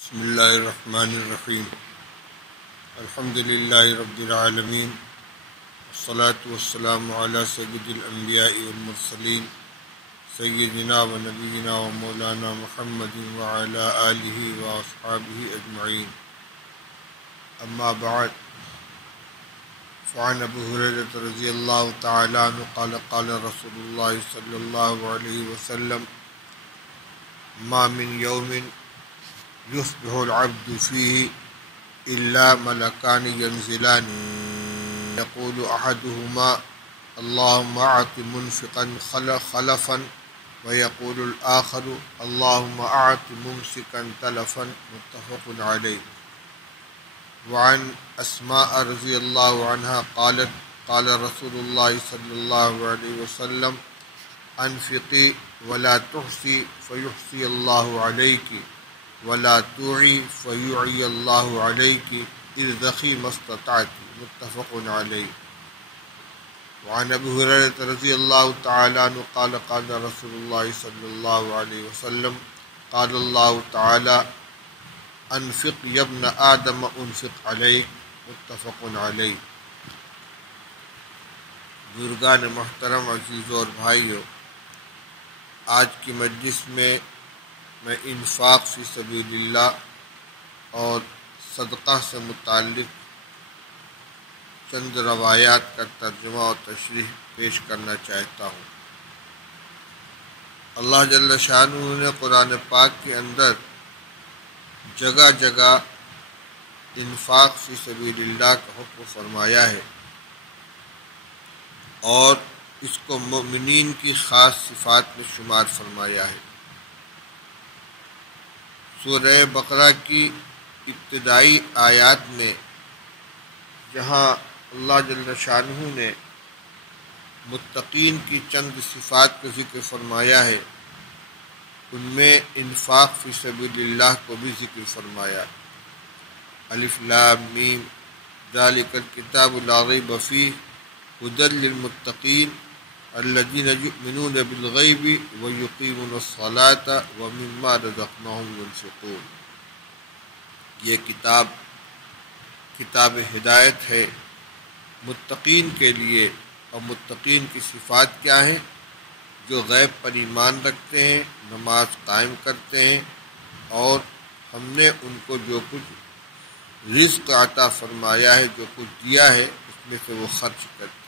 بسم اللہ الرحمن الرحیم الحمد للہ رب العالمین والصلاة والسلام علی سید الانبیاء والمرسلین سیدنا و نبینا و مولانا محمد وعلی آلہ واصحابہ اجمعین اما بعد فعن ابو ہریرہ رضی اللہ تعالی عنہ قال قال رسول اللہ صلی اللہ علیہ وسلم ما من یوم يصبح العبد فيه إلا ملكان ينزلان يقول أحدهما اللهم أعط منفقا خلفا ويقول الآخر اللهم أعط ممسكا تلفا متفق عليه. وعن أسماء رضي الله عنها قالت قال رسول الله صلى الله عليه وسلم أنفقي ولا تحصي فيحصي الله عليك ولا توعي فيوعي الله عليك ارزقي ما استطعت متفق عليه. وعن ابي هريره رضي الله تعالى عنه قال قال رسول الله صلى الله عليه وسلم قال الله تعالى انفق يا ابن آدم انفق عليك متفق عليه. بزرگان محترم عزیزوں اور بھائیوں، آج کی مجلس میں انفاق فی سبیل اللہ اور صدقہ سے متعلق چند روایات کا ترجمہ اور تشریح پیش کرنا چاہتا ہوں. اللہ جل شانہ نے قرآن پاک کے اندر جگہ جگہ انفاق فی سبیل اللہ کا حکم فرمایا ہے اور اس کو مومنین کی خاص صفات میں شمار فرمایا ہے. سورہ بقرہ کی ابتدائی آیات میں جہاں اللہ جل شانہ نے متقین کی چند صفات کا ذکر فرمایا ہے، ان میں انفاق فی سبیل اللہ کو بھی ذکر فرمایا. الف لام میم ذالک الکتاب لا ریب فیہ ھدی للمتقین الذین یؤمنون بالغیب ویقیمون الصلاۃ ومما رزقناہم ينفقون. یہ کتاب ہدایت ہے متقین کے لیے، اور متقین کی صفات کیا ہیں؟ جو غیب پر ایمان رکھتے ہیں، نماز قائم کرتے ہیں، اور ہم نے ان کو جو کچھ رزق عطا فرمایا ہے، جو کچھ دیا ہے، اس میں سے وہ خرچ کرتے ہیں.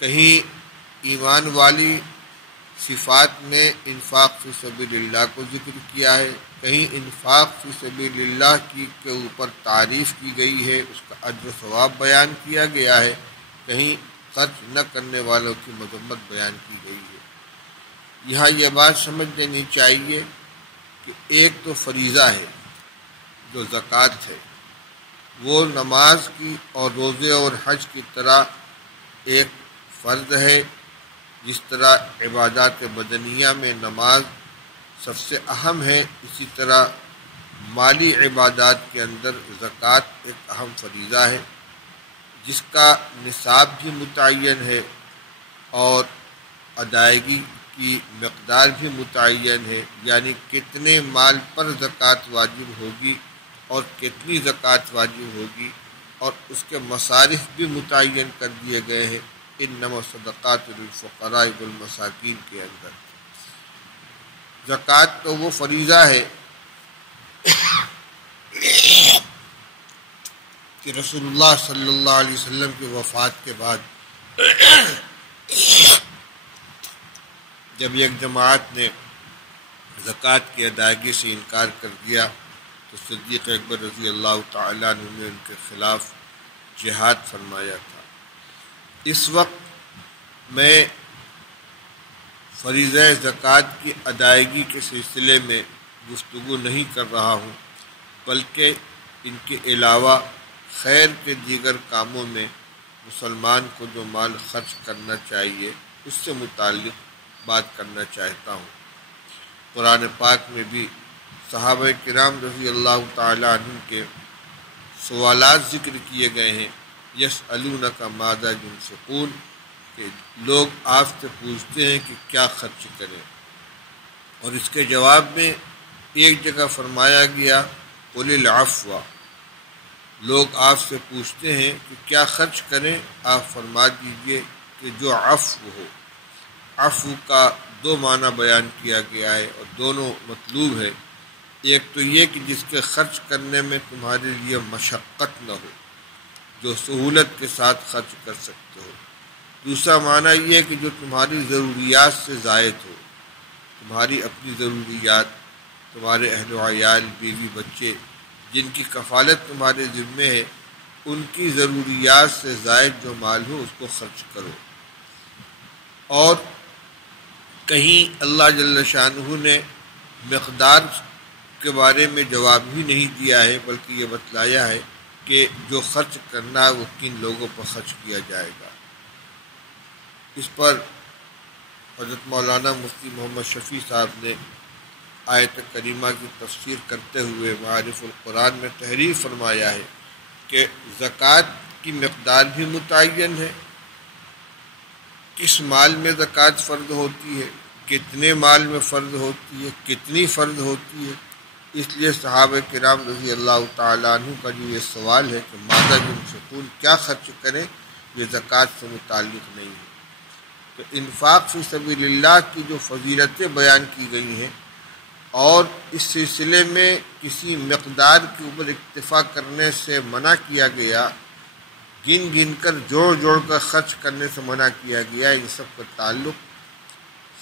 کہیں ایمان والی صفات میں انفاق فی سبیل اللہ کو ذکر کیا ہے، کہیں انفاق فی سبیل اللہ کے اوپر تعریف کی گئی ہے، اس کا اجر و ثواب بیان کیا گیا ہے، کہیں خرچ نہ کرنے والوں کی مذمت بیان کی گئی ہے. یہاں یہ بات سمجھ لینی چاہیے کہ ایک تو فریضہ ہے جو زکوٰۃ ہے، وہ نماز کی اور روزے اور حج کی طرح ایک فرض ہے. جس طرح عبادات بدنیہ میں نماز سب سے اہم ہے، اسی طرح مالی عبادات کے اندر زکوٰۃ ایک اہم فریضہ ہے، جس کا نصاب بھی متعین ہے اور ادائیگی کی مقدار بھی متعین ہے، یعنی کتنے مال پر زکوٰۃ واجب ہوگی اور کتنی زکوٰۃ واجب ہوگی، اور اس کے مصارف بھی متعین کر دیے گئے ہیں. انما الصدقات للفقراء والمساکین کے اندر زکوٰۃ تو وہ فریضہ ہے کہ رسول اللہ صلی اللہ علیہ وسلم کی وفات کے بعد جب ایک جماعت نے زکوٰۃ کی ادائیگی سے انکار کر دیا تو صدیق اکبر رضی اللہ تعالی عنہ نے ان کے خلاف جہاد فرمایا تھا. اس وقت میں فریضہ زکوٰۃ کی ادائیگی کے سلسلے میں گفتگو نہیں کر رہا ہوں، بلکہ ان کے علاوہ خیر کے دیگر کاموں میں مسلمان کو جو مال خرچ کرنا چاہیے اس سے متعلق بات کرنا چاہتا ہوں. قرآن پاک میں بھی صحابہ کرام رضی اللہ تعالی عنہ کے سوالات ذکر کیے گئے ہیں. یسألونک ماذا ینفقون، کہ لوگ آپ سے پوچھتے ہیں کہ کیا خرچ کریں، اور اس کے جواب میں ایک جگہ فرمایا گیا قل العفو، لوگ آپ سے پوچھتے ہیں کہ کیا خرچ کریں، آپ فرما دیجئے کہ جو عفو ہو۔ عفو کا دو معنی بیان کیا گیا ہے اور دونوں مطلوب ہے۔ ایک تو یہ کہ جس کے خرچ کرنے میں تمہارے لیے مشقت نہ ہو، جو سہولت کے ساتھ خرچ کر سکتے ہو۔ دوسرا معنی یہ ہے کہ جو تمہاری ضروریات سے زائد ہو، تمہاری اپنی ضروریات، تمہارے اہل و عیال، بیوی بچے جن کی کفالت تمہارے ذمے ہے، ان کی ضروریات سے زائد جو مال ہو اس کو خرچ کرو۔ اور کہیں اللہ جل شانہ نے مقدار کے بارے میں جواب ہی نہیں دیا ہے، بلکہ یہ بتلایا ہے کہ جو خرچ کرنا ہے وہ کن لوگوں پر خرچ کیا جائے گا۔ اس پر حضرت مولانا مفتی محمد شفیع صاحب نے آیت کریمہ کی تفسیر کرتے ہوئے معارف القرآن میں تحریر فرمایا ہے کہ زکوٰۃ کی مقدار بھی متعین ہے، کس مال میں زکوٰۃ فرض ہوتی ہے، کتنے مال میں فرض ہوتی ہے، کتنی فرض ہوتی ہے۔ اس لیے صحابہ کرام رضی اللہ تعالیٰ عنہ کا جو یہ سوال ہے کہ ماذا ينفقون، کیا خرچ کریں، یہ زکوٰۃ سے متعلق نہیں ہے۔ تو انفاق فی سبیل اللہ کی جو فضیلتیں بیان کی گئی ہیں اور اس سلسلے میں کسی مقدار کے اوپر اکتفا کرنے سے منع کیا گیا، گن گن کر جوڑ جوڑ کر خرچ کرنے سے منع کیا گیا، ان سب کا تعلق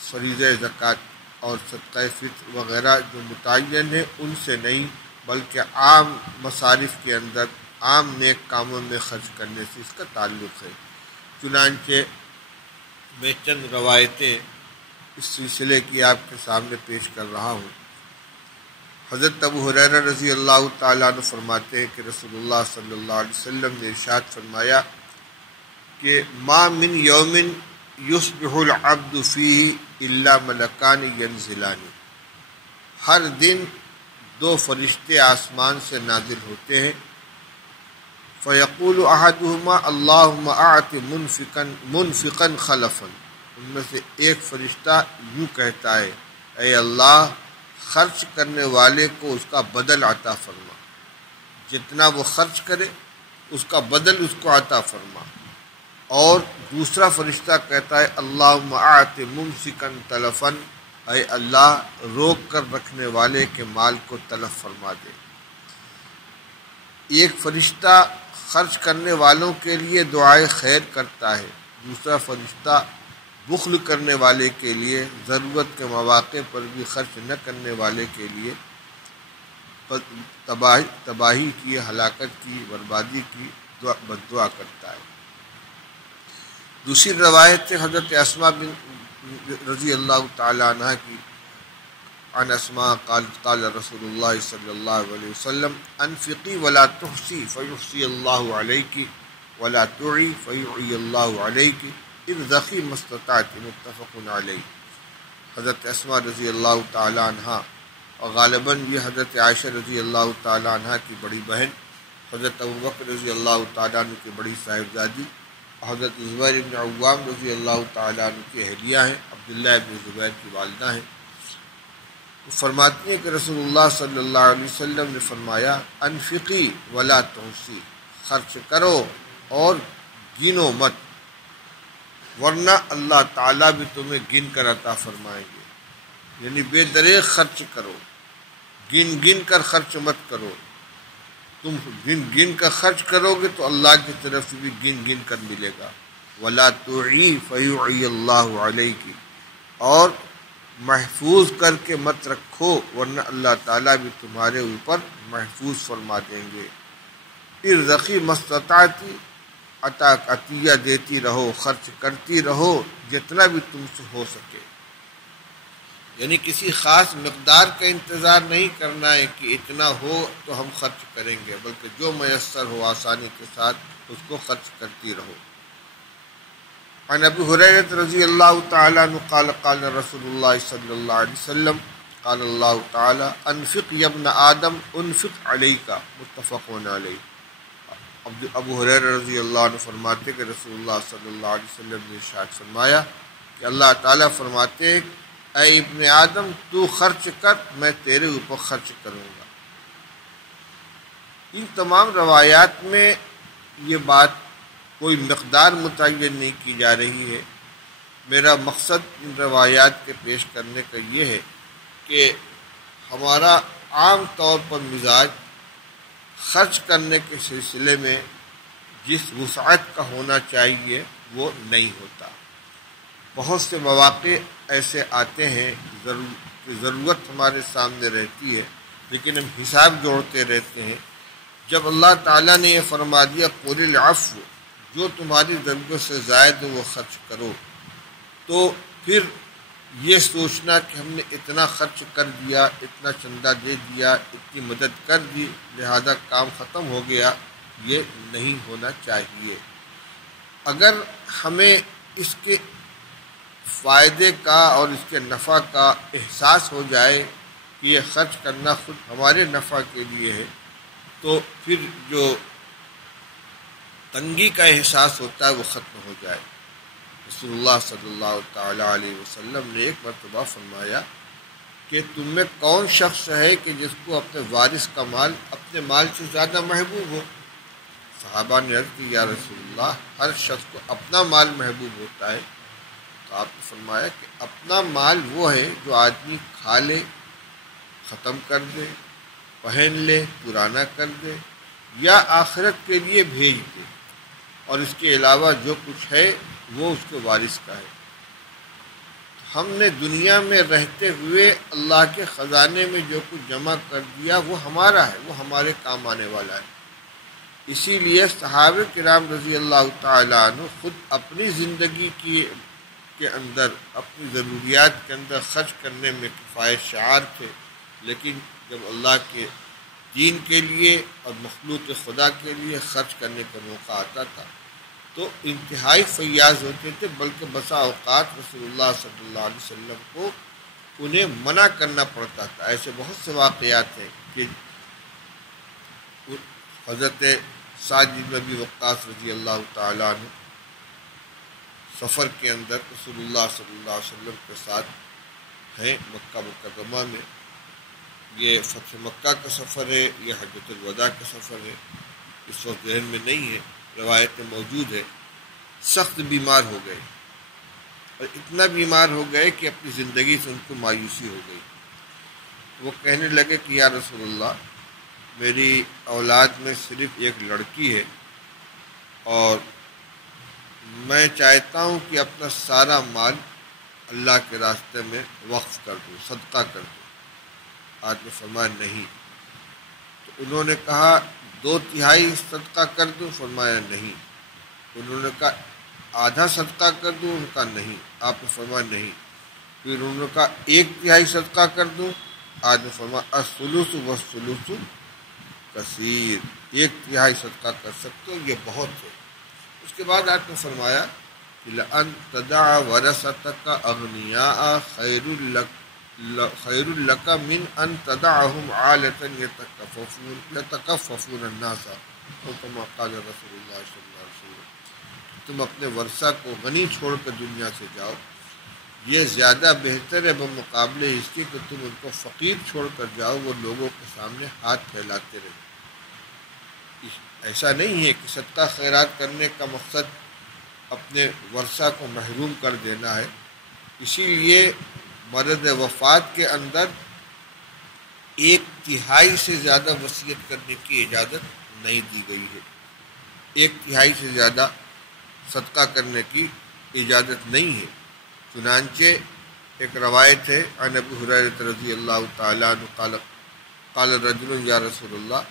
فریضہ زکوٰۃ اور صدقہ فطر وغیرہ جو متعین ہے ان سے نہیں، بلکہ عام مصارف کے اندر عام نیک کاموں میں خرچ کرنے سے اس کا تعلق ہے۔ چنانچہ میں چند روایتیں اس سلسلے کی آپ کے سامنے پیش کر رہا ہوں۔ حضرت ابو ہریرہ رضی اللہ تعالیٰ عنہ فرماتے ہیں کہ رسول اللہ صلی اللہ علیہ وسلم نے ارشاد فرمایا کہ ما من یوم یصبح العبد فیہ الا ملکان ینزلان، ہر دن دو فرشتے آسمان سے نازل ہوتے ہیں، فیقول احدہما اللہم اعط منفقا خلفا، ان میں سے ایک فرشتہ یوں کہتا ہے اے اللہ خرچ کرنے والے کو اس کا بدل عطا فرما، جتنا وہ خرچ کرے اس کا بدل اس کو عطا فرما۔ اور دوسرا فرشتہ کہتا ہے اللہم اعط ممسکا تلفا، اے اللہ روک کر رکھنے والے کے مال کو تلف فرما دے۔ ایک فرشتہ خرچ کرنے والوں کے لیے دعائے خیر کرتا ہے، دوسرا فرشتہ بخل کرنے والے کے لیے، ضرورت کے مواقع پر بھی خرچ نہ کرنے والے کے لیے تباہی کی، ہلاکت کی، بربادی کی بددعا کرتا ہے۔ دوسری روایت ہے حضرت اسماء رضی اللہ تعالیٰ عنہ کی، عن اسماء قال رسول اللہ صلی اللہ علیہ وسلم انفقی ولا تحصی فیحصی اللہ علیک ولا تعی فیعی اللہ علیک ارزقی ما استطعت، متفق علیہ۔ حضرت اسماء رضی اللہ تعالیٰ عنہ اور غالباً یہ حضرت عائشہ رضی اللہ تعالیٰ عنہ کی بڑی بہن، حضرت ابوبکر رضی اللہ تعالیٰ عنہ کی بڑی صاحبزادی، حضرت زبیر بن عوام رضی اللہ تعالیٰ عنہ کی اہلیہ ہیں، عبداللہ بن زبیر کی والدہ ہیں۔ فرماتی ہیں کہ رسول اللہ صلی اللہ علیہ وسلم نے فرمایا انفقی ولا تحصی، خرچ کرو اور گنو مت، ورنہ اللہ تعالیٰ بھی تمہیں گن کر عطا فرمائیں گے۔ یعنی بے دریغ خرچ کرو، گن گن کر خرچ مت کرو، تم گن گن کر خرچ کرو گے تو اللہ کی طرف سے بھی گن گن کر ملے گا۔ ولا تعی فیعی اللہ علیک، اور محفوظ کر کے مت رکھو ورنہ اللہ تعالیٰ بھی تمہارے اوپر محفوظ فرما دیں گے۔ ارزقی ما استطعت، عطیہ دیتی رہو، خرچ کرتی رہو جتنا بھی تم سے ہو سکے۔ یعنی کسی خاص مقدار کا انتظار نہیں کرنا ہے کہ اتنا ہو تو ہم خرچ کریں گے، بلکہ جو میسر ہو آسانی کے ساتھ اس کو خرچ کرتی رہو۔ عن ابی ہریرہ رضی اللہ تعالیٰ عنہ قال قال رسول اللہ صلی اللہ علیہ وسلم قال اللہ تعالیٰ انفق یا ابن آدم انفق علیک، متفق علیہ۔ ابو ہریرہ رضی اللہ عنہ فرماتے کہ رسول اللہ صلی اللہ علیہ وسلم نے ارشاد فرمایا کہ اللہ تعالیٰ فرماتے ہیں اے ابن آدم تو خرچ کر، میں تیرے اوپر خرچ کروں گا۔ ان تمام روایات میں یہ بات کوئی مقدار متعین نہیں کی جا رہی ہے۔ میرا مقصد ان روایات کے پیش کرنے کا یہ ہے کہ ہمارا عام طور پر مزاج خرچ کرنے کے سلسلے میں جس وسعت کا ہونا چاہیے وہ نہیں ہوتا۔ بہت سے مواقع ایسے آتے ہیں ضرورت ہمارے سامنے رہتی ہے، لیکن ہم حساب جوڑتے رہتے ہیں۔ جب اللہ تعالیٰ نے یہ فرما دیا قُلِ الْعَفْوَ، جو تمہاری ضرورت سے زائد ہو وہ خرچ کرو، تو پھر یہ سوچنا کہ ہم نے اتنا خرچ کر دیا، اتنا چندہ دے دیا، اتنی مدد کر دی، لہذا کام ختم ہو گیا، یہ نہیں ہونا چاہیے۔ اگر ہمیں اس کے فائدے کا اور اس کے نفع کا احساس ہو جائے کہ یہ خرچ کرنا خود ہمارے نفع کے لیے ہے، تو پھر جو تنگی کا احساس ہوتا ہے وہ ختم ہو جائے۔ رسول اللہ صلی اللہ تعالیٰ علیہ وسلم نے ایک مرتبہ فرمایا کہ تم میں کون شخص ہے کہ جس کو اپنے وارث کا مال اپنے مال سے زیادہ محبوب ہو؟ صحابہ نے عرض کی یا رسول اللہ، ہر شخص کو اپنا مال محبوب ہوتا ہے۔ تو آپ نے فرمایا کہ اپنا مال وہ ہے جو آدمی کھا لے، ختم کر دے، پہن لے، پرانا کر دے، یا آخرت کے لیے بھیج دے، اور اس کے علاوہ جو کچھ ہے وہ اس کے وارث کا ہے۔ ہم نے دنیا میں رہتے ہوئے اللہ کے خزانے میں جو کچھ جمع کر دیا وہ ہمارا ہے، وہ ہمارے کام آنے والا ہے۔ اسی لیے صحابہ کرام رضی اللہ تعالیٰ عنہ خود اپنی زندگی کے اندر، اپنی ضروریات کے اندر خرچ کرنے میں کفایت شعار تھے، لیکن جب اللہ کے دین کے لیے اور مخلوق خدا کے لیے خرچ کرنے کا موقع آتا تھا تو انتہائی فیاض ہوتے تھے، بلکہ بسا اوقات رسول اللہ صلی اللہ علیہ وسلم کو انہیں منع کرنا پڑتا تھا۔ ایسے بہت سے واقعات ہیں کہ حضرت سعد بن ابی وقاص رضی اللہ تعالیٰ عنہ سفر کے اندر رسول اللہ صلی اللہ علیہ وسلم کے ساتھ ہیں مکہ مکرمہ میں۔ یہ فتح مکہ کا سفر ہے، یہ حجۃ الوداع کا سفر ہے، اس وقت ذہن میں نہیں ہے، روایت میں موجود ہے۔ سخت بیمار ہو گئے، اور اتنا بیمار ہو گئے کہ اپنی زندگی سے ان کو مایوسی ہو گئی۔ وہ کہنے لگے کہ یا رسول اللہ، میری اولاد میں صرف ایک لڑکی ہے، اور میں چاہتا ہوں کہ اپنا سارا مال اللہ کے راستے میں وقف کر دوں، صدقہ کر دوں۔ آج نے فرمایا نہیں۔ تو انہوں نے کہا 2/3 صدقہ کر دوں؟ فرمایا نہیں۔ انہوں نے کہا آدھا صدقہ کر دوں؟ انہوں نے کہا نہیں۔ آپ نے فرمایا نہیں۔ پھر انہوں نے کہا 1/3 صدقہ کر دوں؟ آج نے فرمایا الثلث والثلث کثیر، 1/3 صدقہ کر سکتے ہو، یہ بہت ہے۔ اس کے بعد آپ نے فرمایا کہ لَأَن تَدَعَ وَرَثَتَكَ أَغْنِيَاءَ خَيْرٌ لَكَ مِنْ أَن تَدَعَهُمْ عَالَةً يَتَكَفَّفُونَ النَّاسَ أَوْ كَمَا قَالَ رسول اللہ صلی اللہ علیہ وسلم۔ تم اپنے ورثہ کو غنی چھوڑ کر دنیا سے جاؤ، یہ زیادہ بہتر ہے بمقابلے اس کے کہ تم ان کو فقیر چھوڑ کر جاؤ، وہ لوگوں کے سامنے ہاتھ پھیلاتے رہے۔ ایسا نہیں ہے کہ صدقہ خیرات کرنے کا مقصد اپنے ورثہ کو محروم کر دینا ہے۔ اسی لیے مرد وفات کے اندر 1/3 سے زیادہ وصیت کرنے کی اجازت نہیں دی گئی ہے، 1/3 سے زیادہ صدقہ کرنے کی اجازت نہیں ہے۔ چنانچہ ایک روایت ہے عن ابی ہریرہ رضی اللہ تعالیٰ عنہ قال رجل یا رسول اللہ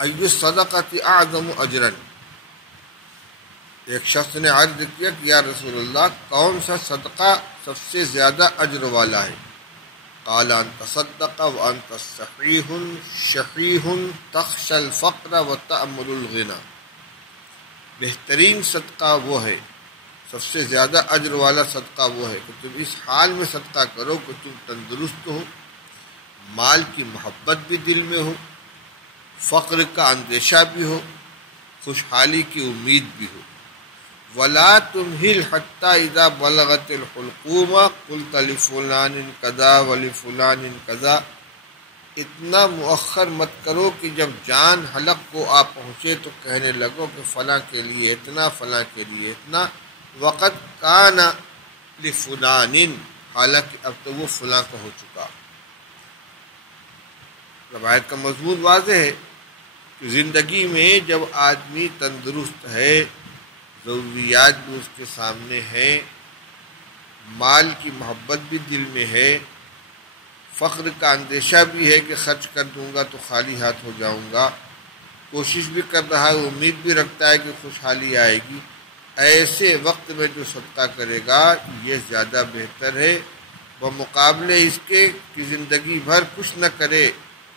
ای الصدقۃ اعظم اجرا، ایک شخص نے عرض کیا کہ یا رسول اللہ کون سا صدقہ سب سے زیادہ اجر والا ہے؟ قال ان تصدق وانت صحیح شحیح تخشى الفقر وتأمل الغنى، بہترین صدقہ وہ ہے، سب سے زیادہ اجر والا صدقہ وہ ہے کہ تم اس حال میں صدقہ کرو کہ تم تندرست ہو، مال کی محبت بھی دل میں ہو، فقر کا اندیشہ بھی ہو، خوشحالی کی امید بھی ہو، ولا تمهل حتى اذا بلغت الحلقوم قلت لفلان كذا ولفلان كذا، اتنا مؤخر مت کرو کہ جب جان حلق کو آ پہنچے تو کہنے لگو کہ فلاں کے لیے اتنا، فلاں کے لیے اتنا، وقت کان لفلان، حالانکہ اب تو وہ فلاں کا ہو چکا۔ روایت کا مضمون واضح ہے کہ زندگی میں جب آدمی تندرست ہے، ضروریات بھی اس کے سامنے ہیں، مال کی محبت بھی دل میں ہے، فقر کا اندیشہ بھی ہے کہ خرچ کر دوں گا تو خالی ہاتھ ہو جاؤں گا، کوشش بھی کر رہا ہے، امید بھی رکھتا ہے کہ خوشحالی آئے گی، ایسے وقت میں جو صدقہ کرے گا یہ زیادہ بہتر ہے بمقابلے اس کے کہ زندگی بھر کچھ نہ کرے،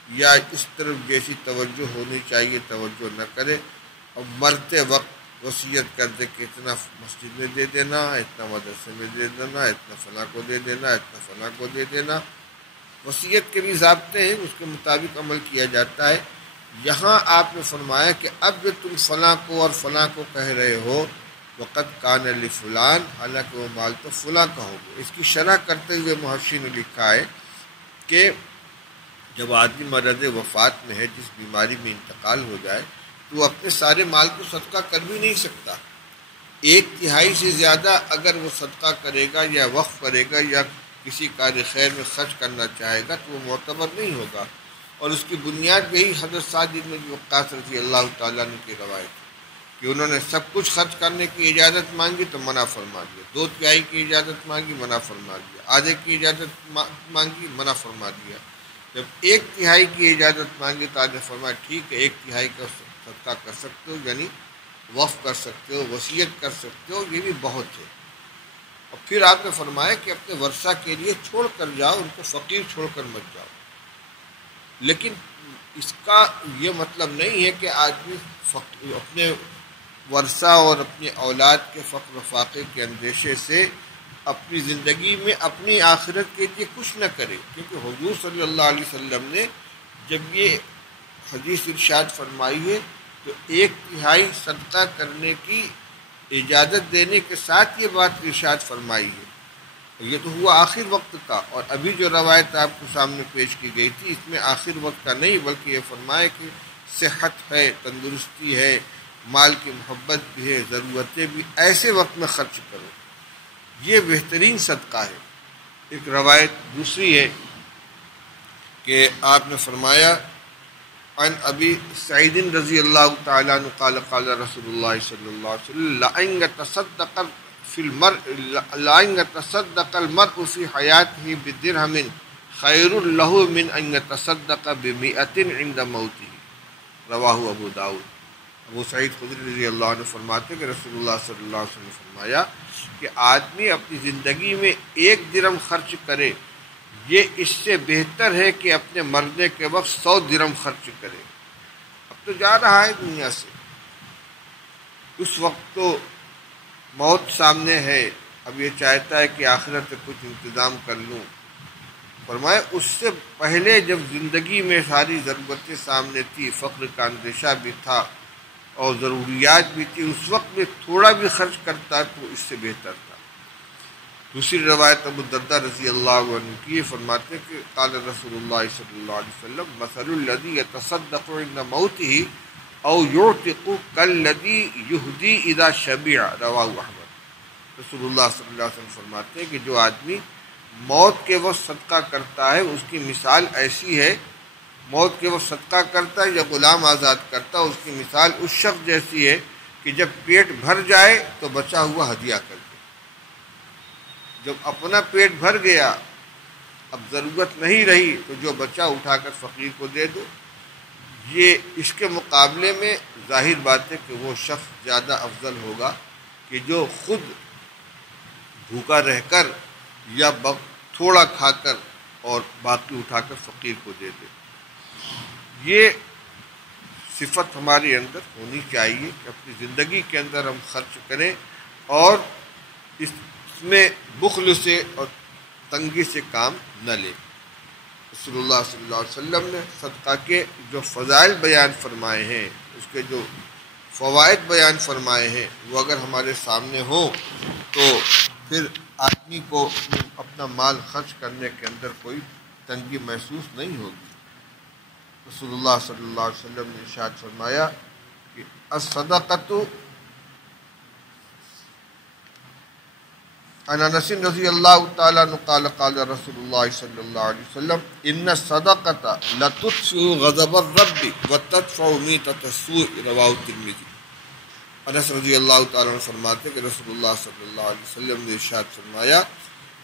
یا اس طرف جیسی توجہ ہونی چاہیے توجہ نہ کرے، اور مرتے وقت وصیت کر دے کہ اتنا مسجد میں دے دینا، اتنا مدرسے میں دے دینا، اتنا فلاں کو دے دینا، اتنا فلاں کو دے دینا۔ وصیت کے بھی ضابطے ہیں، اس کے مطابق عمل کیا جاتا ہے۔ یہاں آپ نے فرمایا کہ اب جو تم فلاں کو اور فلاں کو کہہ رہے ہو وقت کان لفلان، حالانکہ وہ مال تو فلاں کا ہوگا۔ اس کی شرح کرتے ہوئے محشی نے لکھا ہے کہ جب آدمی مرض وفات میں ہے، جس بیماری میں انتقال ہو جائے تو وہ اپنے سارے مال کو صدقہ کر بھی نہیں سکتا، 1/3 سے زیادہ اگر وہ صدقہ کرے گا یا وقف کرے گا یا کسی کار خیر میں خرچ کرنا چاہے گا تو وہ معتبر نہیں ہوگا، اور اس کی بنیاد یہی حضرت سعد بن ابی وقاص رضی اللہ تعالیٰ عنہ کی روایت ہے کہ انہوں نے سب کچھ خرچ کرنے کی اجازت مانگی تو منع فرما دیا، 2/3 کی اجازت مانگی منع فرما دیا، آدھے کی اجازت مانگی منع فرما دیا، جب 1/3 کی اجازت مانگی تو آج نے فرمایا ٹھیک ہے 1/3 کا صدقہ کر سکتے ہو، یعنی وقف کر سکتے ہو، وصیت کر سکتے ہو، یہ بھی بہت ہے۔ اور پھر آپ نے فرمایا کہ اپنے ورثہ کے لیے چھوڑ کر جاؤ، ان کو فقیر چھوڑ کر مت جاؤ، لیکن اس کا یہ مطلب نہیں ہے کہ آدمی اپنے ورثہ اور اپنی اولاد کے فقر و فاقے کے اندیشے سے اپنی زندگی میں اپنی آخرت کے لیے کچھ نہ کرے، کیونکہ حضور صلی اللہ علیہ وسلم نے جب یہ حدیث ارشاد فرمائی ہے تو 1/3 صدقہ کرنے کی اجازت دینے کے ساتھ یہ بات ارشاد فرمائی ہے۔ یہ تو ہوا آخر وقت کا، اور ابھی جو روایت آپ کو سامنے پیش کی گئی تھی اس میں آخر وقت کا نہیں بلکہ یہ فرمائے کہ صحت ہے، تندرستی ہے، مال کی محبت بھی ہے، ضرورتیں بھی، ایسے وقت میں خرچ کرو، یہ بہترین صدقہ ہے۔ ایک روایت دوسری ہے کہ آپ نے فرمایا عن ابی سعید رضی اللہ تعالیٰ عنہ قال قال رسول اللہ صلی اللہ علیہ وسلم لَأَن يَتَصَدَّقَ المرء فی حیاتہ بدرہم خیر له من ان يتصدق ب100 عند موتہ، رواہ ابو داؤد۔ ابو سعید خدری رضی اللہ عنہ فرماتے کہ رسول اللہ صلی اللہ علیہ وسلم نے فرمایا کہ آدمی اپنی زندگی میں 1 درہم خرچ کرے، یہ اس سے بہتر ہے کہ اپنے مرنے کے وقت 100 درہم خرچ کرے۔ اب تو جا رہا ہے دنیا سے، اس وقت تو موت سامنے ہے، اب یہ چاہتا ہے کہ آخرت سے کچھ انتظام کر لوں۔ فرمایا اس سے پہلے جب زندگی میں ساری ضرورتیں سامنے تھی، فقر کا اندیشہ بھی تھا اور ضروریات بھی تھی، اس وقت میں تھوڑا بھی خرچ کرتا تو اس سے بہتر تھا۔ دوسری روایت ابو الدرداء رضی اللہ عنہ کی فرماتے ہیں کہ قال رسول اللہ صلی اللہ علیہ وسلم مثل الذی یتصدق عند موتہ او یعتق کالذی یہدی اذا شبع، رواہ احمد۔ رسول اللہ صلی اللہ علیہ وسلم فرماتے ہیں کہ جو آدمی موت کے وقت صدقہ کرتا ہے اس کی مثال ایسی ہے، موت کے وقت صدقہ کرتا ہے یا غلام آزاد کرتا ہے، اس کی مثال اس شخص جیسی ہے کہ جب پیٹ بھر جائے تو بچا ہوا ہدیہ کر دے، جب اپنا پیٹ بھر گیا اب ضرورت نہیں رہی تو جو بچا اٹھا کر فقیر کو دے دو۔ یہ اس کے مقابلے میں ظاہر بات ہے کہ وہ شخص زیادہ افضل ہوگا کہ جو خود بھوکا رہ کر یا تھوڑا کھا کر اور باقی اٹھا کر فقیر کو دے دے۔ یہ صفت ہمارے اندر ہونی چاہیے کہ اپنی زندگی کے اندر ہم خرچ کریں اور اس میں بخل سے اور تنگی سے کام نہ لیں۔ رسول اللہ صلی اللہ علیہ وسلم نے صدقہ کے جو فضائل بیان فرمائے ہیں، اس کے جو فوائد بیان فرمائے ہیں وہ اگر ہمارے سامنے ہوں تو پھر آدمی کو اپنا مال خرچ کرنے کے اندر کوئی تنگی محسوس نہیں ہوگی۔ رسول اللہ صلی اللہ علیہ وسلم نے ارشاد فرمایا کہ الصدقۃ، عن انس رضی اللہ تعالیٰ عنہ قال قال رسول اللہ صلی اللہ علیہ وسلم ان الصدقۃ لتطفئ غضب الرب وتدفع میتۃ السوء، رواه الترمذی۔ انس رضی اللہ تعالیٰ عنہ فرماتے کہ رسول اللہ صلی اللہ علیہ وسلم نے ارشاد فرمایا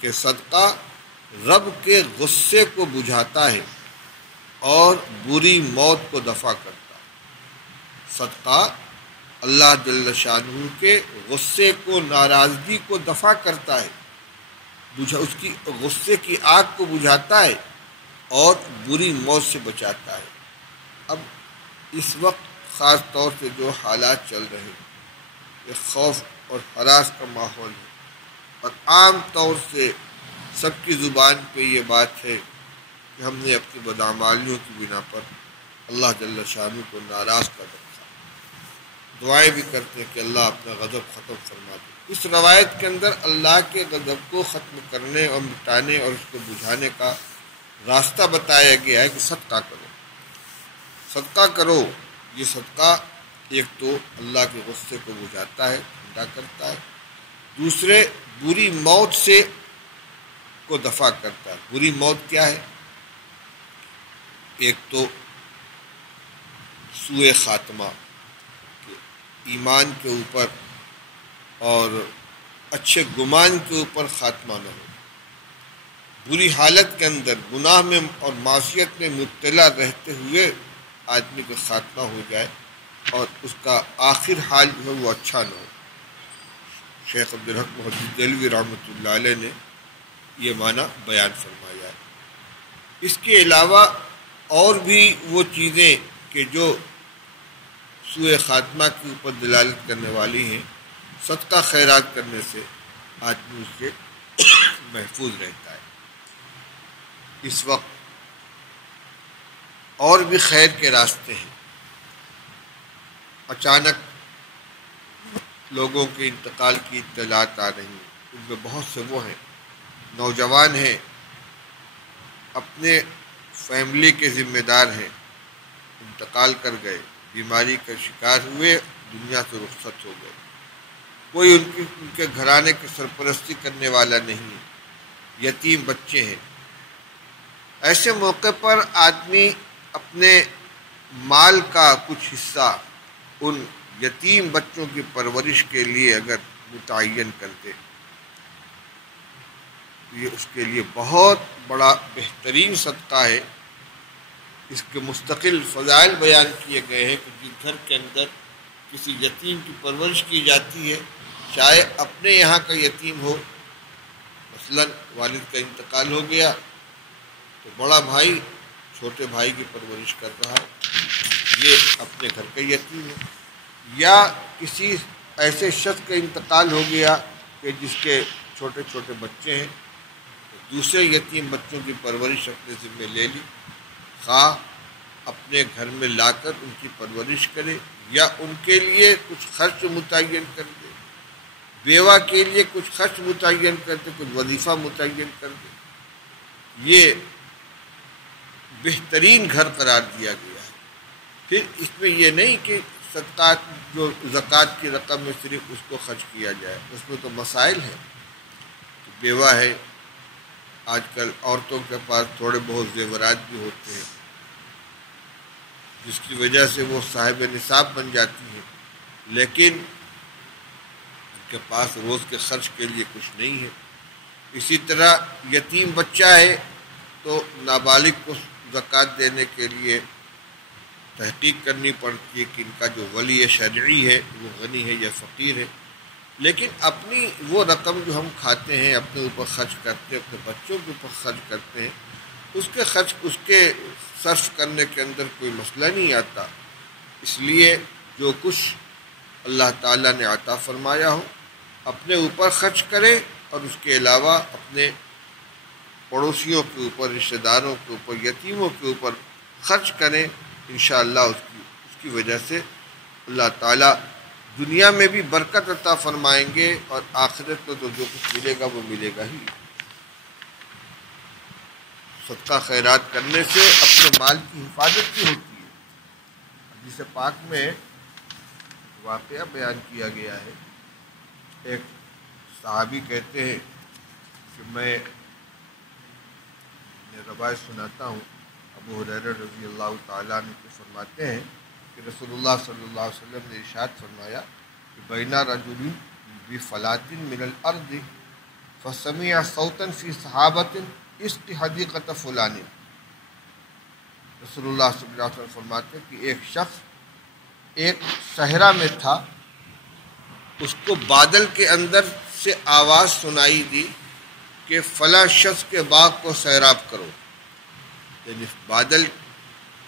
کہ صدقہ رب کے غصے کو بجھاتا ہے اور بری موت کو دفع کرتا ہے۔ صدقہ اللہ جل شانہ کے غصے کو، ناراضگی کو دفع کرتا ہے، اس کی غصے کی آگ کو بجھاتا ہے اور بری موت سے بچاتا ہے۔ اب اس وقت خاص طور سے جو حالات چل رہے ہیں، یہ خوف اور ہراس کا ماحول ہے، اور عام طور سے سب کی زبان پہ یہ بات ہے کہ ہم نے اپنی بدعمالیوں کی بنا پر اللہ جل شانہ کو ناراض کر رکھا۔ دعائیں بھی کرتے ہیں کہ اللہ اپنا غضب ختم فرما دے۔ اس روایت کے اندر اللہ کے غضب کو ختم کرنے اور مٹانے اور اس کو بجھانے کا راستہ بتایا گیا ہے کہ صدقہ کرو، صدقہ کرو۔ یہ صدقہ ایک تو اللہ کے غصے کو بجھاتا ہے، ٹھنڈا کرتا ہے، دوسرے بری موت سے کو دفع کرتا ہے۔ بری موت کیا ہے؟ ایک تو سوء خاتمہ، کہ ایمان کے اوپر اور اچھے گمان کے اوپر خاتمہ نہ ہو، بری حالت کے اندر گناہ میں اور معصیت میں مبتلا رہتے ہوئے آدمی کا خاتمہ ہو جائے اور اس کا آخر حال جو ہے وہ اچھا نہ ہو۔ شیخ عبدالحق محدث دہلوی رحمۃ اللہ علیہ نے یہ معنی بیان فرمایا ہے۔ اس کے علاوہ اور بھی وہ چیزیں کہ جو سوء خاتمہ کے اوپر دلالت کرنے والی ہیں، صدقہ خیرات کرنے سے آدمی اس سے محفوظ رہتا ہے۔ اس وقت اور بھی خیر کے راستے ہیں۔ اچانک لوگوں کے انتقال کی اطلاعات آ رہی ہیں، ان میں بہت سے وہ ہیں، نوجوان ہیں، اپنے فیملی کے ذمہ دار ہیں، انتقال کر گئے، بیماری کا شکار ہوئے، دنیا سے رخصت ہو گئے، کوئی ان کے گھرانے کی سرپرستی کرنے والا نہیں، یتیم بچے ہیں۔ ایسے موقع پر آدمی اپنے مال کا کچھ حصہ ان یتیم بچوں کی پرورش کے لیے اگر متعین کر دے، یہ اس کے لیے بہت بڑا بہترین صدقہ ہے۔ اس کے مستقل فضائل بیان کیے گئے ہیں کہ جس گھر کے اندر کسی یتیم کی پرورش کی جاتی ہے، چاہے اپنے یہاں کا یتیم ہو، مثلا والد کا انتقال ہو گیا تو بڑا بھائی چھوٹے بھائی کی پرورش کر رہا ہے، یہ اپنے گھر کا یتیم ہے، یا کسی ایسے شخص کا انتقال ہو گیا کہ جس کے چھوٹے چھوٹے بچے ہیں، دوسرے یتیم بچوں کی پرورش اپنے ذمہ لے لی، خواہ اپنے گھر میں لا کر ان کی پرورش کرے یا ان کے لیے کچھ خرچ متعین کر دے، بیوہ کے لیے کچھ خرچ متعین کر دے، کچھ وظیفہ متعین کر دے، یہ بہترین گھر قرار دیا گیا ہے۔ پھر اس میں یہ نہیں کہ صدقات جو زکوٰۃ کی رقم میں صرف اس کو خرچ کیا جائے، اس میں تو مسائل ہیں۔ بیوہ ہے، آج کل عورتوں کے پاس تھوڑے بہت زیورات بھی ہوتے ہیں جس کی وجہ سے وہ صاحب نصاب بن جاتی ہیں، لیکن ان کے پاس روز کے خرچ کے لیے کچھ نہیں ہے۔ اسی طرح یتیم بچہ ہے تو نابالغ کو زکوٰۃ دینے کے لیے تحقیق کرنی پڑتی ہے کہ ان کا جو ولی شرعی ہے وہ غنی ہے یا فقیر ہے، لیکن اپنی وہ رقم جو ہم کھاتے ہیں، اپنے اوپر خرچ کرتے ہیں، اپنے بچوں کے اوپر خرچ کرتے ہیں، اس کے صرف کرنے کے اندر کوئی مسئلہ نہیں آتا۔ اس لیے جو کچھ اللہ تعالیٰ نے عطا فرمایا ہو اپنے اوپر خرچ کرے، اور اس کے علاوہ اپنے پڑوسیوں کے اوپر، رشتہ داروں کے اوپر، یتیموں کے اوپر خرچ کریں، انشاءاللہ اس کی وجہ سے اللہ تعالیٰ دنیا میں بھی برکت عطا فرمائیں گے اور آخرت میں تو جو کچھ ملے گا وہ ملے گا ہی۔ صدقہ خیرات کرنے سے اپنے مال کی حفاظت بھی ہوتی ہے۔ حدیث پاک میں واقعہ بیان کیا گیا ہے، ایک صحابی کہتے ہیں کہ میں روایت سناتا ہوں، ابو ہریرہ رضی اللہ تعالیٰ عنہ کو فرماتے ہیں کہ رسول اللہ صلی اللہ علیہ وسلم نے ارشاد فرمایا کہ بین رجل بفلاۃ من الارض فسمع صوتا فی صحابۃ اسق حدیقۃ فلان۔ رسول اللہ صلی اللہ علیہ وسلم فرماتے ہیں کہ ایک شخص ایک صحرا میں تھا، اس کو بادل کے اندر سے آواز سنائی دی کہ فلاں شخص کے باغ کو سیراب کرو، یعنی بادل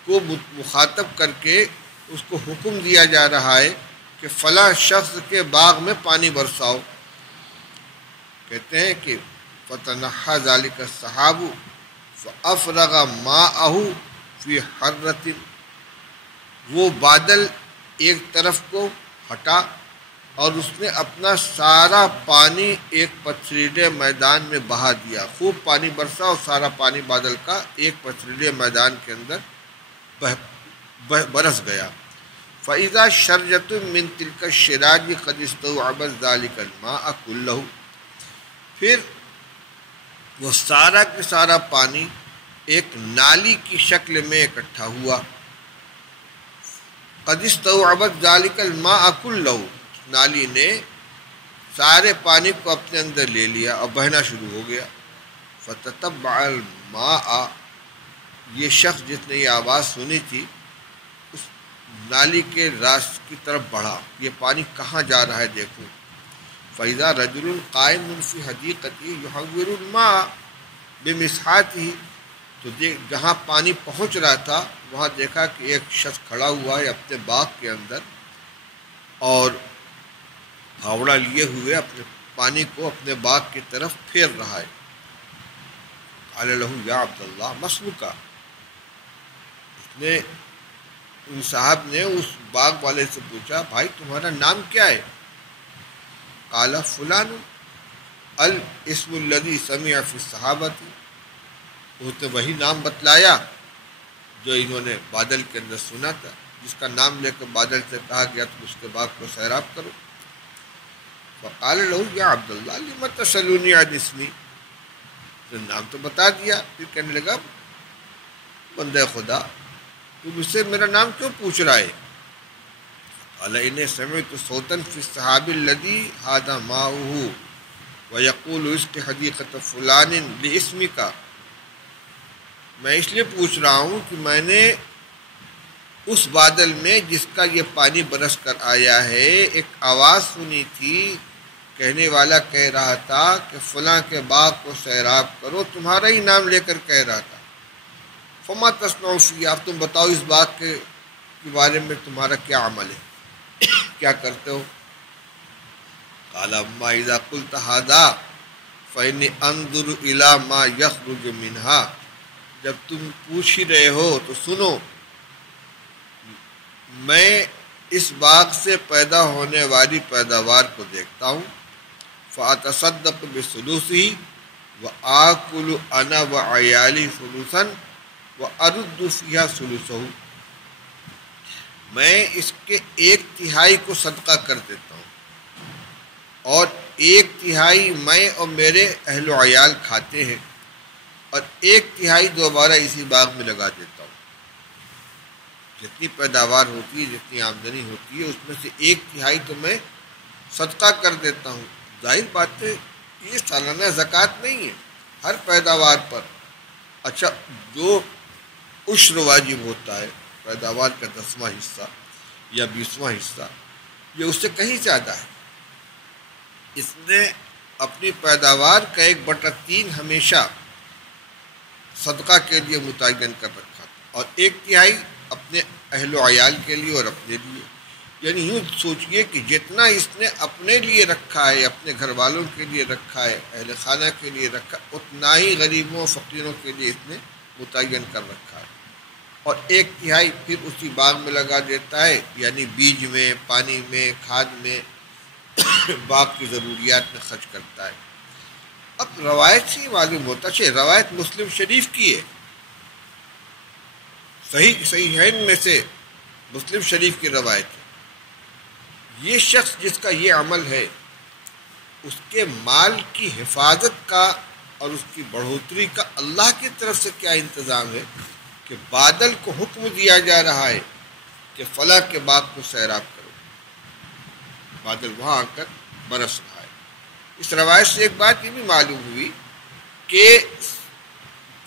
کو مخاطب کر کے اس کو حکم دیا جا رہا ہے کہ فلاں شخص کے باغ میں پانی برساؤ۔ کہتے ہیں کہ فتنحى ذلك السحاب فافرغ ماءه في حرة، وہ بادل ایک طرف کو ہٹا اور اس نے اپنا سارا پانی ایک پتھریلے میدان میں بہا دیا، خوب پانی برسا اور سارا پانی بادل کا ایک پتھریلے میدان کے اندر برس گیا۔ فَإِذَا شَرْجَةٌ مِّن تِلْكَ الشِّرَاجِ قَدْ اسْتَوْعَبَتْ ذَلِكَ الْمَاءَ كُلَّهُ، پھر وہ سارا کے سارا پانی ایک نالی کی شکل میں اکٹھا ہوا۔ قَدْ اسْتَوْعَبَتْ ذَلِكَ الْمَاءَ كُلَّهُ، نالی نے سارے پانی کو اپنے اندر لے لیا اور بہنا شروع ہو گیا۔ فَتَتَبَّعَ الْمَاءَ، یہ شخص جس نے یہ آواز سنی تھی اس نالی کے راست کی طرف بڑھا، یہ پانی کہاں جا رہا ہے دیکھوں۔ فَإِذَا رَجُلٌ قَائِمٌ فِي حَدِيقَتِهِ يُحَوِّرُ الْمَاءَ بِمِسْحَاتِهِ، تو جہاں پانی پہنچ رہا تھا وہاں دیکھا کہ ایک شخص کھڑا ہوا ہے اپنے باغ کے اندر اور پھاوڑا لیے ہوئے اپنے پانی کو اپنے باغ کی طرف پھیر رہا ہے۔ قال له یا عبد اللہ مسلک، ان صاحب نے اس باغ والے سے پوچھا بھائی تمہارا نام کیا ہے؟ قال فلان الاسم الذي سمع في الصحابة، وہ تو وہی نام بتلایا جو انہوں نے بادل کے اندر سنا تھا، جس کا نام لے کر بادل سے کہا گیا تم اس کے باغ کو سیراب کرو۔ فقال له یا عبد اللہ لم تسألوني عن اسمی، تو نام تو بتا دیا، پھر کہنے لگا بندہ خدا تم اس سے میرا نام کیوں پوچھ رہا ہے؟ قال انی سمعت صوتا فی السحاب الذی هذا ماؤه ويقول اسق حدیقۃ فلان لاسمک، میں اس لیے پوچھ رہا ہوں کہ میں نے اس بادل میں جس کا یہ پانی برس کر آیا ہے ایک آواز سنی تھی، کہنے والا کہہ رہا تھا کہ فلاں کے باغ کو سیراب کرو، تمہارا ہی نام لے کر کہہ رہا تھا۔ فما تصنعون فیہ، اب تم بتاؤ اس باغ کے بارے میں تمہارا کیا عمل ہے، کیا کرتے ہو؟ قال اما اذا قلت هذا فإني انظر الى ما يخرج منها، جب تم پوچھ ہی رہے ہو تو سنو، میں اس باغ سے پیدا ہونے والی پیداوار کو دیکھتا ہوں۔ فأتصدق بثلثه وآكل أنا وعيالي ثلثا وأرد فيها ثلثه، میں اس کے ایک تہائی کو صدقہ کر دیتا ہوں اور ایک تہائی میں اور میرے اہل و عیال کھاتے ہیں اور ایک تہائی دوبارہ اسی باغ میں لگا دیتا ہوں۔ جتنی پیداوار ہوتی ہے، جتنی آمدنی ہوتی ہے، اس میں سے ایک تہائی تو میں صدقہ کر دیتا ہوں۔ ظاہر بات ہے یہ سالانہ زکوٰۃ نہیں ہے، ہر پیداوار پر اچھا جو عشر واجب ہوتا ہے پیداوار کا 10واں حصہ یا 20واں حصہ، یہ اس سے کہیں زیادہ ہے۔ اس نے اپنی پیداوار کا 1/3 ہمیشہ صدقہ کے لیے متعین کر رکھا تھا اور ایک تہائی اپنے اہل و عیال کے لیے اور اپنے لیے، یعنی یوں سوچئے کہ جتنا اس نے اپنے لیے رکھا ہے، اپنے گھر والوں کے لیے رکھا ہے، اہل خانہ کے لیے رکھا، اتنا ہی غریبوں و فقیروں کے لیے اس نے متعین کر رکھا ہے۔ اور 1/3 پھر اسی باغ میں لگا دیتا ہے، یعنی بیج میں، پانی میں، کھاد میں، باغ کی ضروریات میں خرچ کرتا ہے۔ اب روایت سے معلوم ہوتا ہے، روایت مسلم شریف کی ہے، صحیحین میں سے مسلم شریف کی روایت ہے۔ یہ شخص جس کا یہ عمل ہے، اس کے مال کی حفاظت کا اور اس کی بڑھوتری کا اللہ کی طرف سے کیا انتظام ہے کہ بادل کو حکم دیا جا رہا ہے کہ فلاں کے باغ کو سیراب کرو، بادل وہاں آ کر برس رہا ہے۔ اس روایت سے ایک بات یہ بھی معلوم ہوئی کہ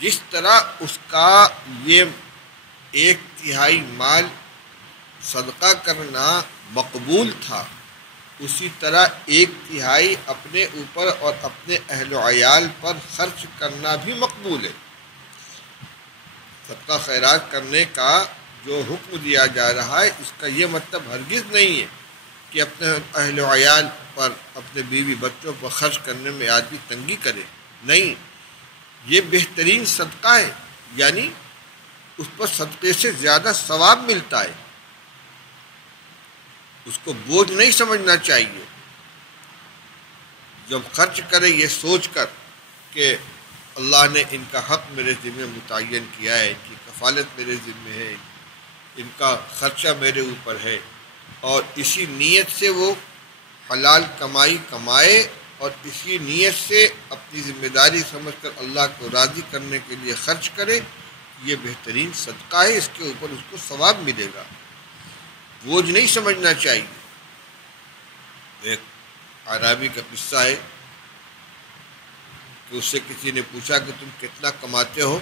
جس طرح اس کا یہ 1/3 مال صدقہ کرنا مقبول تھا، اسی طرح 1/3 اپنے اوپر اور اپنے اہل و عیال پر خرچ کرنا بھی مقبول ہے۔ صدقہ خیرات کرنے کا جو حکم دیا جا رہا ہے، اس کا یہ مطلب ہرگز نہیں ہے کہ اپنے اہل و عیال پر، اپنے بیوی بچوں پر خرچ کرنے میں آدمی تنگی کرے، نہیں، یہ بہترین صدقہ ہے، یعنی اس پر صدقے سے زیادہ ثواب ملتا ہے، اس کو بوجھ نہیں سمجھنا چاہیے۔ جب خرچ کرے یہ سوچ کر کہ اللہ نے ان کا حق میرے ذمہ متعین کیا ہے، ان کی کفالت میرے ذمہ ہے، ان کا خرچہ میرے اوپر ہے، اور اسی نیت سے وہ حلال کمائی کمائے اور اسی نیت سے اپنی ذمہ داری سمجھ کر اللہ کو راضی کرنے کے لیے خرچ کرے، یہ بہترین صدقہ ہے، اس کے اوپر اس کو ثواب ملے گا، بوجھ نہیں سمجھنا چاہیے۔ ایک عربی کا قصہ ہے کہ اس سے کسی نے پوچھا کہ تم کتنا کماتے ہو؟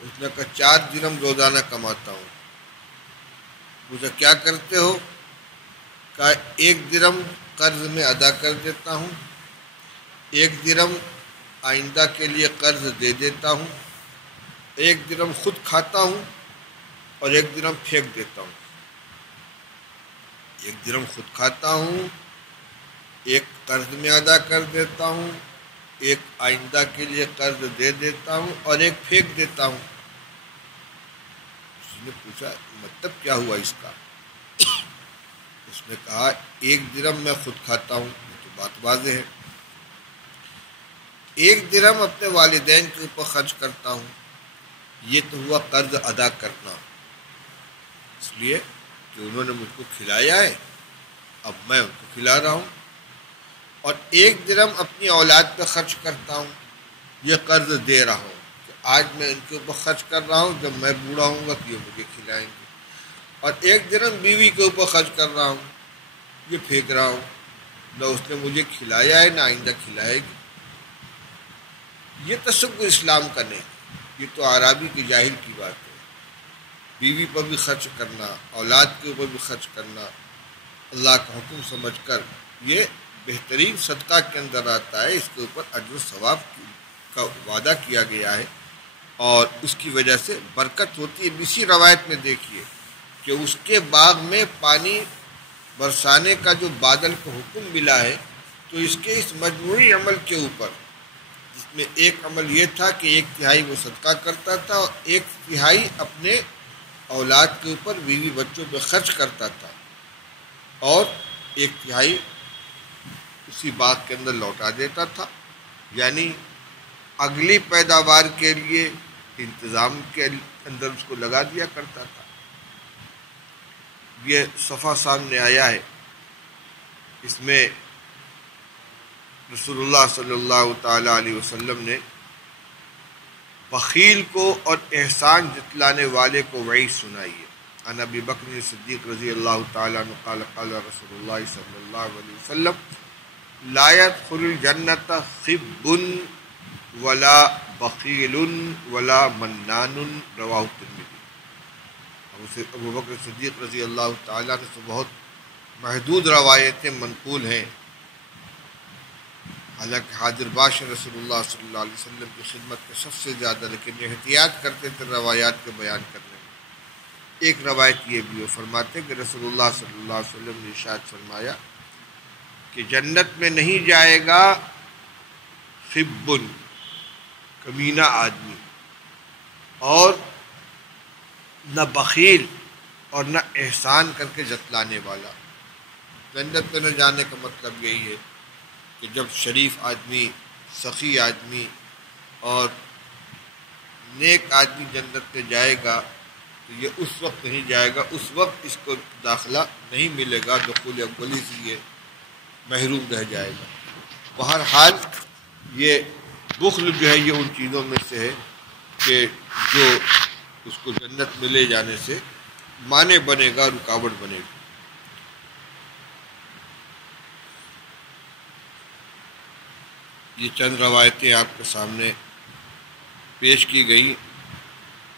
اس نے کہا 4 درہم روزانہ کماتا ہوں۔ پوچھا کیا کرتے ہو؟ کہا 1 درہم قرض میں ادا کر دیتا ہوں، 1 درہم آئندہ کے لیے قرض دے دیتا ہوں، 1 درہم خود کھاتا ہوں اور 1 درہم پھینک دیتا ہوں۔ 1 درہم خود کھاتا ہوں، 1 قرض میں ادا کر دیتا ہوں، 1 آئندہ کے لیے قرض دے دیتا ہوں اور 1 پھینک دیتا ہوں۔ اس نے پوچھا مطلب کیا ہوا اس کا؟ اس نے کہا 1 درہم میں خود کھاتا ہوں، یہ تو بات واضح ہے، 1 درہم اپنے والدین کے اوپر خرچ کرتا ہوں، یہ تو ہوا قرض ادا کرنا، اس لیے کہ انہوں نے مجھ کو کھلایا ہے، اب میں ان کو کھلا رہا ہوں، اور 1 درہم اپنی اولاد پہ خرچ کرتا ہوں، یہ قرض دے رہا ہوں کہ آج میں ان کے اوپر خرچ کر رہا ہوں، جب میں بوڑھا ہوں گا تو یہ مجھے کھلائیں گے، اور 1 درہم بیوی کے اوپر خرچ کر رہا ہوں، یہ پھینک رہا ہوں، نہ اس نے مجھے کھلایا ہے نہ آئندہ کھلائے گی۔ یہ تصور اسلام کا نہیں، یہ تو اعرابی کی جاہل کی بات ہے۔ بیوی پر بھی خرچ کرنا، اولاد کے اوپر بھی خرچ کرنا اللہ کا حکم سمجھ کر یہ بہترین صدقہ کے اندر آتا ہے، اس کے اوپر اجر و ثواب کا وعدہ کیا گیا ہے اور اس کی وجہ سے برکت ہوتی ہے۔ اسی روایت میں دیکھیے کہ اس کے باغ میں پانی برسانے کا جو بادل کو حکم ملا ہے، تو اس کے اس مجموعی عمل کے اوپر، جس میں ایک عمل یہ تھا کہ 1/3 وہ صدقہ کرتا تھا اور 1/3 اپنے اولاد کے اوپر، بیوی بچوں پہ خرچ کرتا تھا، اور 1/3 اسی باغ کے اندر لوٹا دیتا تھا، یعنی اگلی پیداوار کے لیے انتظام کے اندر اس کو لگا دیا کرتا تھا۔ یہ صفحہ سامنے آیا ہے، اس میں رسول اللہ صلی اللہ تعالیٰ علیہ وسلم نے بخیل کو اور احسان جتلانے والے کو وعید سنائی ہے۔ عن ابی بکر صدیق رضی اللہ تعالیٰ عنہ قال قال رسول اللہ صلی اللہ علیہ وسلم لا يدخل الجنۃ خب ولا بخیل ولا منان، رواہ ترمذی۔ ابو بکر صدیق رضی اللہ تعالیٰ عنہ سے بہت محدود روایتیں منقول ہیں، حالانکہ حاضر باش رسول اللہ صلی اللہ علیہ وسلم کی خدمت کے سب سے زیادہ، لیکن یہ احتیاط کرتے تھے روایات کے بیان کرنے میں۔ ایک روایت یہ بھی وہ فرماتے کہ رسول اللہ صلی اللہ علیہ وسلم نے ارشاد فرمایا کہ جنت میں نہیں جائے گا خب، کمینہ آدمی، اور نہ بخیل اور نہ احسان کر کے جتلانے والا۔ جنت میں نہ جانے کا مطلب یہی ہے کہ جب شریف آدمی، سخی آدمی اور نیک آدمی جنت میں جائے گا تو یہ اس وقت نہیں جائے گا، اس وقت اس کو داخلہ نہیں ملے گا، دخول اولی سے یہ محروم رہ جائے گا۔ بہرحال یہ بخل جو ہے یہ ان چیزوں میں سے ہے کہ جو اس کو جنت میں لے جانے سے مانع بنے گا، رکاوٹ بنے گا۔ یہ چند روایتیں آپ کے سامنے پیش کی گئی۔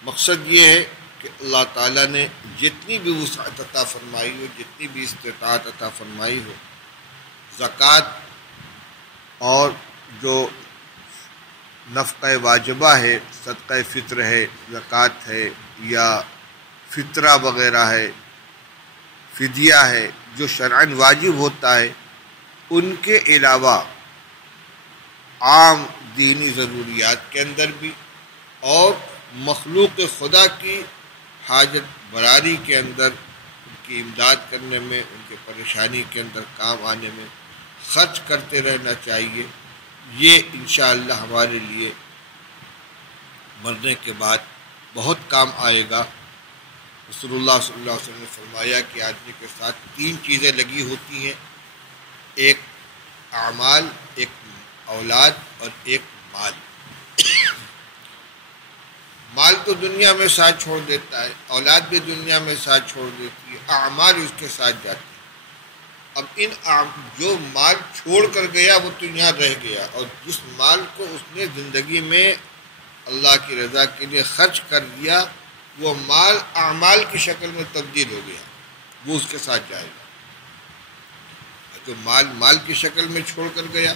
مقصد یہ ہے کہ اللہ تعالیٰ نے جتنی بھی وسعت عطا فرمائی ہو، جتنی بھی استطاعت عطا فرمائی ہو، زکوٰۃ اور جو نفقہ واجبہ ہے، صدقہ فطر ہے، زکوٰۃ ہے یا فطرہ وغیرہ ہے، فدیہ ہے، جو شرعاً واجب ہوتا ہے، ان کے علاوہ عام دینی ضروریات کے اندر بھی اور مخلوق خدا کی حاجت براری کے اندر، ان کی امداد کرنے میں، ان کے پریشانی کے اندر کام آنے میں خرچ کرتے رہنا چاہیے۔ یہ انشاءاللہ ہمارے لیے مرنے کے بعد بہت کام آئے گا۔ رسول اللہ صلی اللہ علیہ وسلم نے فرمایا کہ آدمی کے ساتھ 3 چیزیں لگی ہوتی ہیں، ایک اعمال، ایک اولاد اور ایک مال۔ مال تو دنیا میں ساتھ چھوڑ دیتا ہے، اولاد بھی دنیا میں ساتھ چھوڑ دیتی ہے، اعمال اس کے ساتھ جاتے ہیں۔ اب جو مال چھوڑ کر گیا وہ تو یہاں رہ گیا، اور جس مال کو اس نے زندگی میں اللہ کی رضا کے لیے خرچ کر دیا، وہ مال اعمال کی شکل میں تبدیل ہو گیا، وہ اس کے ساتھ جائے گا۔ جو مال کی شکل میں چھوڑ کر گیا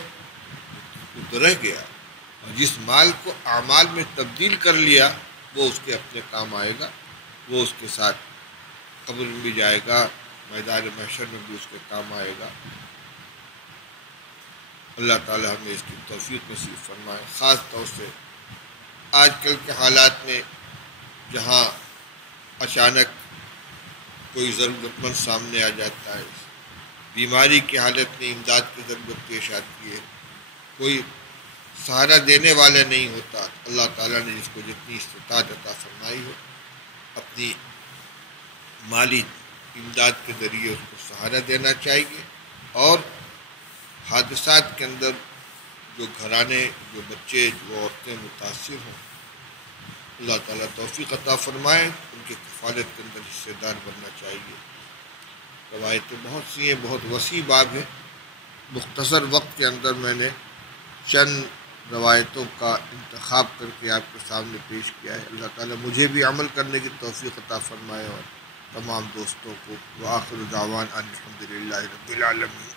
وہ تو رہ گیا، اور جس مال کو اعمال میں تبدیل کر لیا وہ اس کے اپنے کام آئے گا، وہ اس کے ساتھ قبر میں بھی جائے گا، میدان محشر میں بھی اس کے کام آئے گا۔ اللہ تعالی ہمیں اس کی توفیق نصیب فرمائے۔ خاص طور سے آج کل کے حالات میں جہاں اچانک کوئی ضرورت مند سامنے آ جاتا ہے، بیماری کی حالت میں امداد کی ضرورت پیش آتی ہے، کوئی سہارا دینے والا نہیں ہوتا، اللہ تعالیٰ نے جس کو جتنی استطاعت عطا فرمائی ہو اپنی مالی امداد کے ذریعے اس کو سہارا دینا چاہیے، اور حادثات کے اندر جو گھرانے، جو بچے، جو عورتیں متاثر ہوں، اللہ تعالیٰ توفیق عطا فرمائے، ان کی کفالت کے اندر حصے دار بننا چاہیے۔ روایتیں بہت سی ہیں، بہت وسیع باب ہے، مختصر وقت کے اندر میں نے چند روایتوں کا انتخاب کر کے آپ کے سامنے پیش کیا ہے۔ اللہ تعالیٰ مجھے بھی عمل کرنے کی توفیق عطا فرمائے، اور تمام دوستوں کو۔ وآخر دعوان الحمدللہ رب العالمین۔